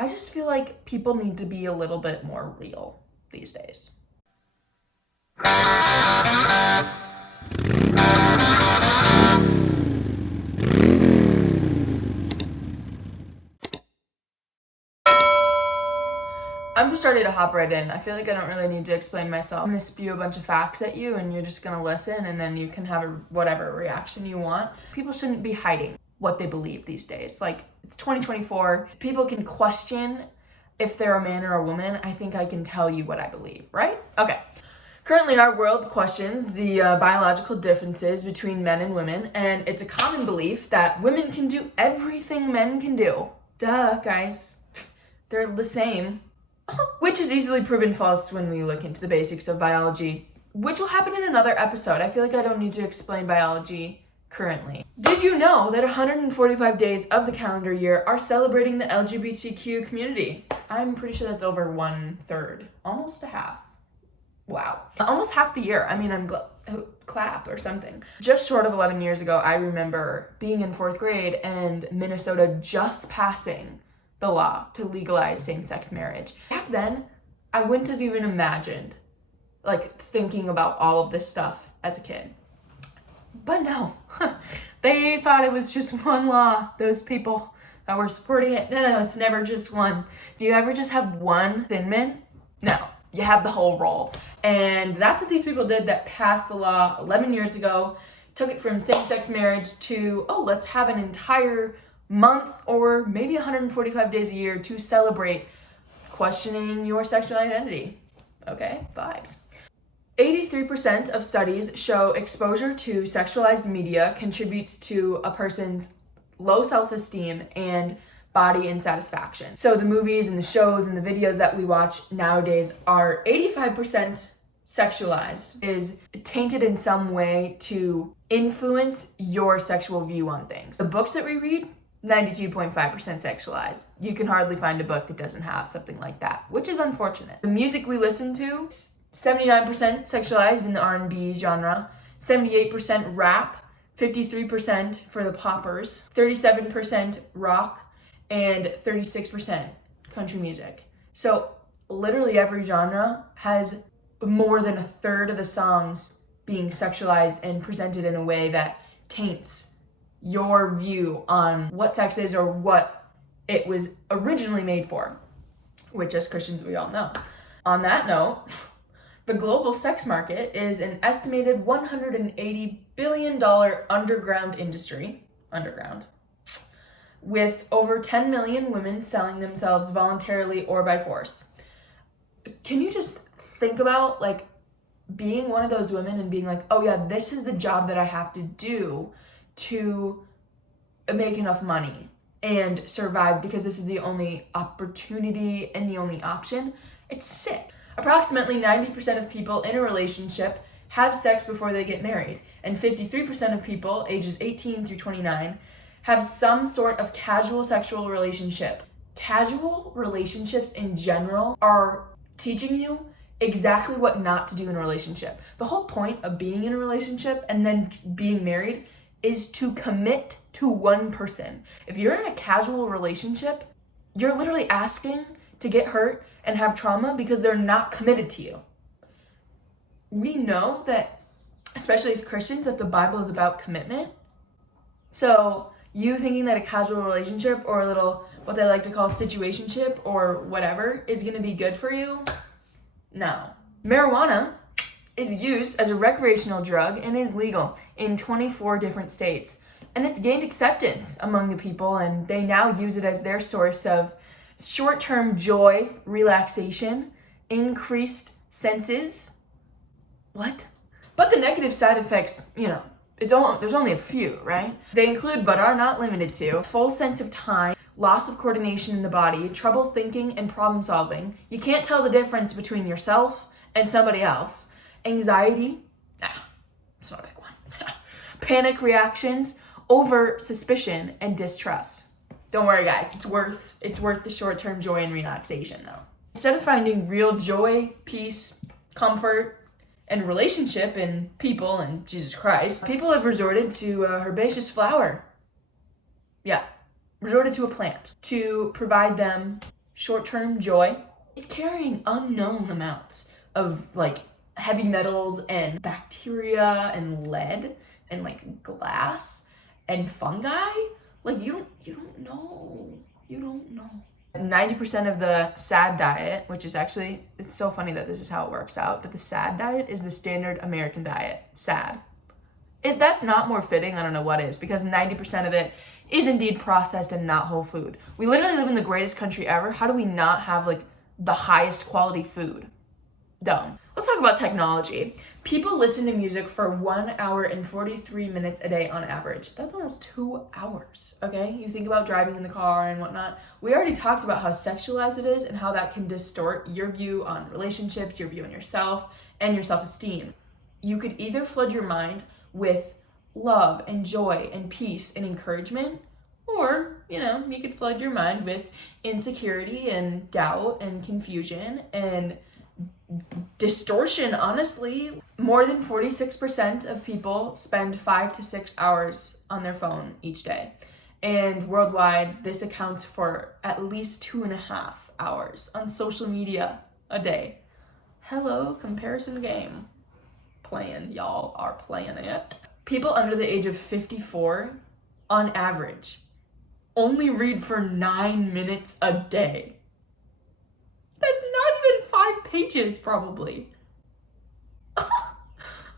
I just feel like people need to be a little bit more real these days. I'm just ready to hop right in. I feel like I don't really need to explain myself. I'm gonna spew a bunch of facts at you and you're just gonna listen, and then you can have whatever reaction you want. People shouldn't be hiding what they believe these days. Like, it's 2024. People can question if they're a man or a woman. I think I can tell you what I believe, right? Okay. Currently, our world questions the biological differences between men and women, and it's a common belief that women can do everything men can do. Duh, guys. They're the same. Which is easily proven false when we look into the basics of biology, which will happen in another episode. I feel like I don't need to explain biology currently. Did you know that 145 days of the calendar year are celebrating the LGBTQ community? I'm pretty sure that's over 1/3, almost a half. Wow. Almost half the year. I mean, clap or something. Just short of 11 years ago, I remember being in 4th grade and Minnesota just passing the law to legalize same-sex marriage. Back then, I wouldn't have even imagined, thinking about all of this stuff as a kid. But no, they thought it was just one law, those people that were supporting it. No, it's never just one. Do you ever just have one thin min? No, you have the whole roll. And that's what these people did that passed the law 11 years ago, took it from same-sex marriage to, let's have an entire month or maybe 145 days a year to celebrate questioning your sexual identity. Okay, vibes. 83% of studies show exposure to sexualized media contributes to a person's low self-esteem and body insatisfaction. So the movies and the shows and the videos that we watch nowadays are 85% sexualized, is tainted in some way to influence your sexual view on things. The books that we read, 92.5% sexualized. You can hardly find a book that doesn't have something like that, which is unfortunate. The music we listen to, 79% sexualized in the R&B genre, 78% rap, 53% for the poppers, 37% rock, and 36% country music. So literally every genre has more than 1/3 of the songs being sexualized and presented in a way that taints your view on what sex is or what it was originally made for, which as Christians we all know. On that note, the global sex market is an estimated $180 billion underground industry, with over 10 million women selling themselves voluntarily or by force. Can you just think about being one of those women and being like, oh yeah, this is the job that I have to do to make enough money and survive because this is the only opportunity and the only option? It's sick. Approximately 90% of people in a relationship have sex before they get married, and 53% of people ages 18 through 29 have some sort of casual sexual relationship. Casual relationships in general are teaching you exactly what not to do in a relationship. The whole point of being in a relationship and then being married is to commit to one person. If you're in a casual relationship, you're literally asking to get hurt and have trauma because they're not committed to you. We know that, especially as Christians, that the Bible is about commitment. So you thinking that a casual relationship or a little, what they like to call situationship or whatever, is gonna be good for you? No. Marijuana is used as a recreational drug and is legal in 24 different states. And it's gained acceptance among the people, and they now use it as their source of short-term joy, relaxation, increased senses. What? But the negative side effects, there's only a few, right? They include, but are not limited to, full sense of time, loss of coordination in the body, trouble thinking and problem solving. You can't tell the difference between yourself and somebody else. Anxiety, it's not a big one. Panic reactions, over suspicion, and distrust. Don't worry, guys, it's worth the short-term joy and relaxation, though. Instead of finding real joy, peace, comfort, and relationship in people and Jesus Christ, people have resorted to herbaceous flower. Yeah, resorted to a plant to provide them short-term joy. It's carrying unknown amounts of like heavy metals and bacteria and lead and like glass and fungi. Like you don't know. 90% of the SAD diet, which is actually, it's so funny that this is how it works out, but the SAD diet is the standard American diet. SAD. If that's not more fitting, I don't know what is, because 90% of it is indeed processed and not whole food. We literally live in the greatest country ever. How do we not have like the highest quality food? Dumb. Let's talk about technology. People listen to music for 1 hour and 43 minutes a day on average. That's almost 2 hours, okay? You think about driving in the car and whatnot. We already talked about how sexualized it is and how that can distort your view on relationships, your view on yourself, and your self-esteem. You could either flood your mind with love and joy and peace and encouragement, or, you could flood your mind with insecurity and doubt and confusion and distortion, honestly. More than 46% of people spend 5 to 6 hours on their phone each day. And worldwide, this accounts for at least 2.5 hours on social media a day. Hello, comparison game. Y'all are playing it. People under the age of 54, on average, only read for 9 minutes a day. That's not even 5 pages, probably. Oh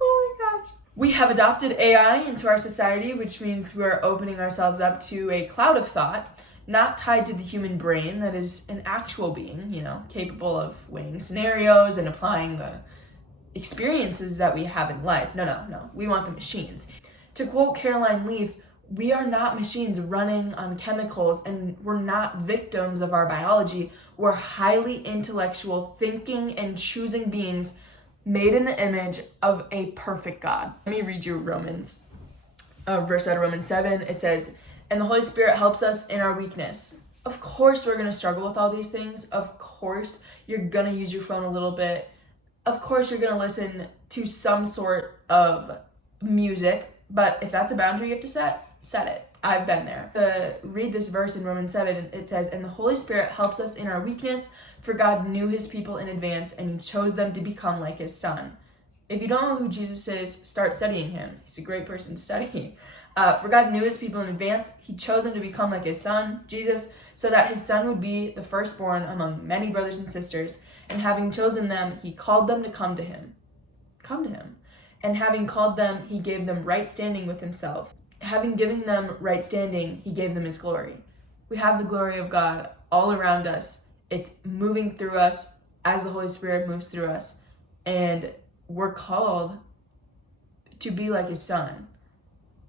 my gosh. We have adopted AI into our society, which means we are opening ourselves up to a cloud of thought, not tied to the human brain that is an actual being, capable of weighing scenarios and applying the experiences that we have in life. No. We want the machines. To quote Caroline Leaf, we are not machines running on chemicals, and we're not victims of our biology. We're highly intellectual, thinking and choosing beings made in the image of a perfect God. Let me read you Romans, verse out of Romans 7. It says, "And the Holy Spirit helps us in our weakness." Of course we're going to struggle with all these things. Of course you're going to use your phone a little bit. Of course you're going to listen to some sort of music, but if that's a boundary you have to set it. I've been there. To read this verse in Romans 7, it says, "And the Holy Spirit helps us in our weakness, for God knew his people in advance, and he chose them to become like his son." If you don't know who Jesus is, start studying him. He's a great person to study. For God knew his people in advance, he chose them to become like his son, Jesus, so that his son would be the firstborn among many brothers and sisters. And having chosen them, he called them to come to him. And having called them, he gave them right standing with himself. Having given them right standing, he gave them his glory. We have the glory of God all around us. It's moving through us as the Holy Spirit moves through us. And we're called to be like his son.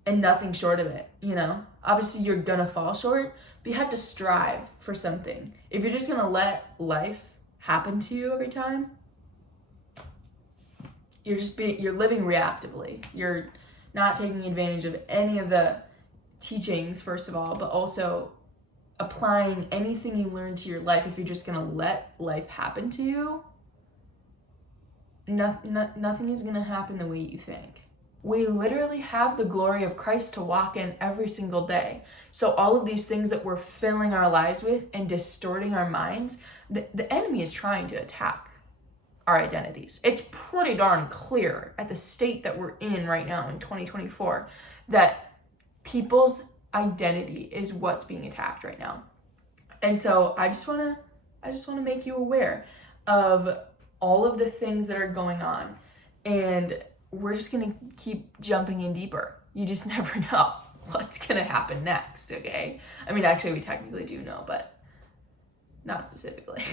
And nothing short of it, Obviously, you're gonna fall short, but you have to strive for something. If you're just gonna let life happen to you every time, you're living reactively. You're not taking advantage of any of the teachings, first of all, but also applying anything you learn to your life. If you're just gonna let life happen to you, nothing is gonna happen the way you think. We literally have the glory of Christ to walk in every single day. So all of these things that we're filling our lives with and distorting our minds, the enemy is trying to attack our identities. It's pretty darn clear at the state that we're in right now in 2024 that people's identity is what's being attacked right now. And so I just want to make you aware of all of the things that are going on, and we're just going to keep jumping in deeper. You just never know what's going to happen next, okay? I mean, actually we technically do know, but not specifically.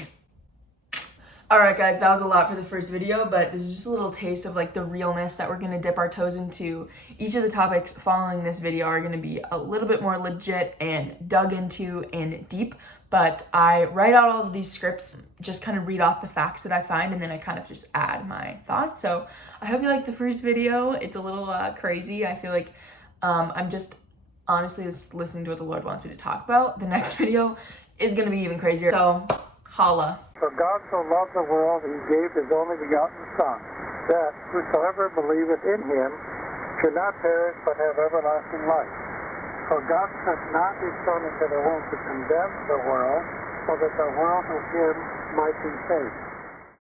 All right, guys, that was a lot for the first video, but this is just a little taste of like the realness that we're going to dip our toes into. Each of the topics following this video are going to be a little bit more legit and dug into and deep, but I write out all of these scripts, just kind of read off the facts that I find, and then I kind of just add my thoughts. So I hope you liked the first video. It's a little crazy. I feel like I'm just honestly just listening to what the Lord wants me to talk about. The next video is going to be even crazier. So holla. For God so loved the world, he gave his only begotten Son, that whosoever believeth in him should not perish but have everlasting life. For God sent not his Son into the world to condemn the world, so that the world with him might be saved.